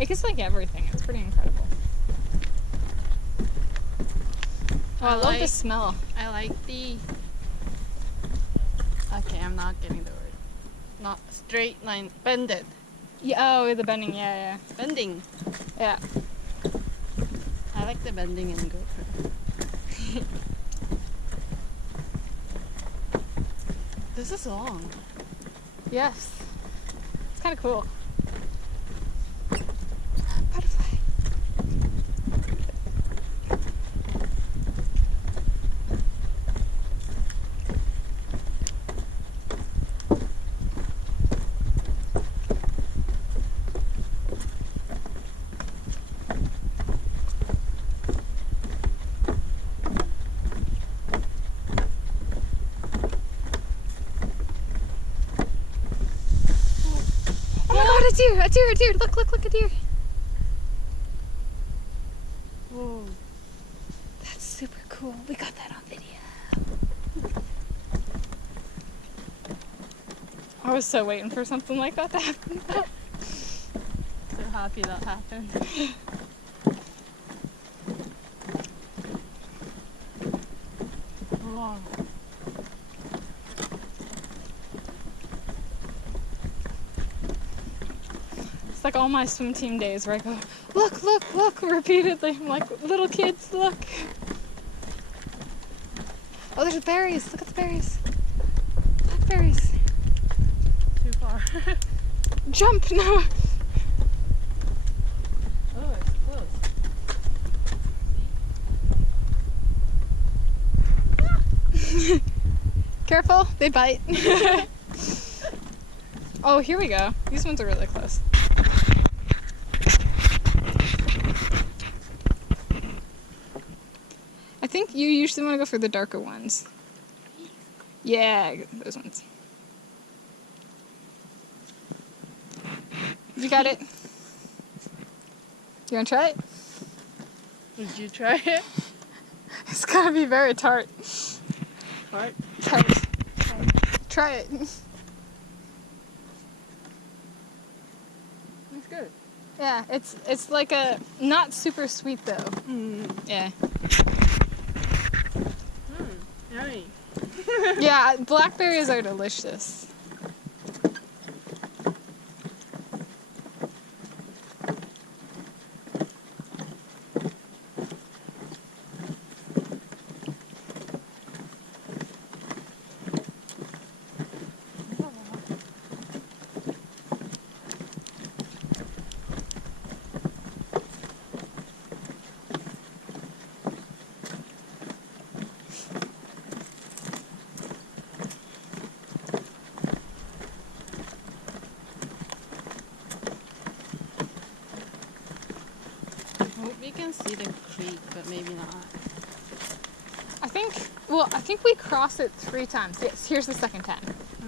It gets like everything. It's pretty incredible. Oh, I love the smell. I like the... Okay, I'm not getting the word. Not straight line. Bended. Yeah, oh, the bending. Yeah, yeah. Bending. Yeah. I like the bending in GoPro. This is long. Yes. It's kind of cool. Butterfly. A deer, a deer, a deer. Look, look, look, a deer. Whoa. That's super cool. We got that on video. I was so waiting for something like that to happen. So happy that happened. Wow. It's like all my swim team days where I go, look, look, look, repeatedly. I'm like, little kids, look. Oh, there's berries. Look at the berries. Blackberries. Too far. Jump, no. Oh, it's close. Careful, they bite. Oh, here we go. These ones are really close. I think you usually want to go for the darker ones. Yeah, those ones. You got it. You want to try it? Would you try it? It's gotta be very tart. Tart? Tart. Try it. It's good. Yeah, it's like a not super sweet though. Yeah. Yummy. Yeah, blackberries are delicious. We can see the creek, but maybe not. I think we cross it 3 times. Yes, here's the second time.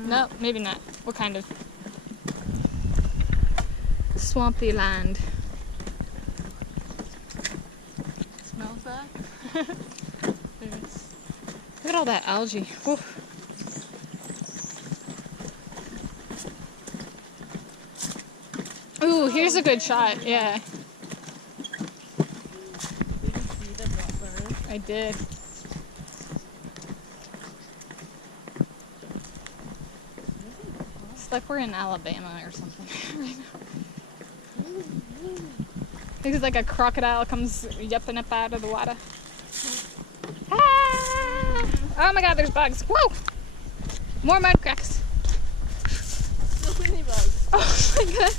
No, maybe not. What kind of swampy land? Smells that? Look at all that algae. Whew. Ooh, here's a good shot. Yeah. Did you see the blackbird? I did. It's like we're in Alabama or something right now. I think it's like a crocodile comes yupping up out of the water. Ah! Oh my god, there's bugs. Whoa! More mud cracks. So many bugs. Oh my god.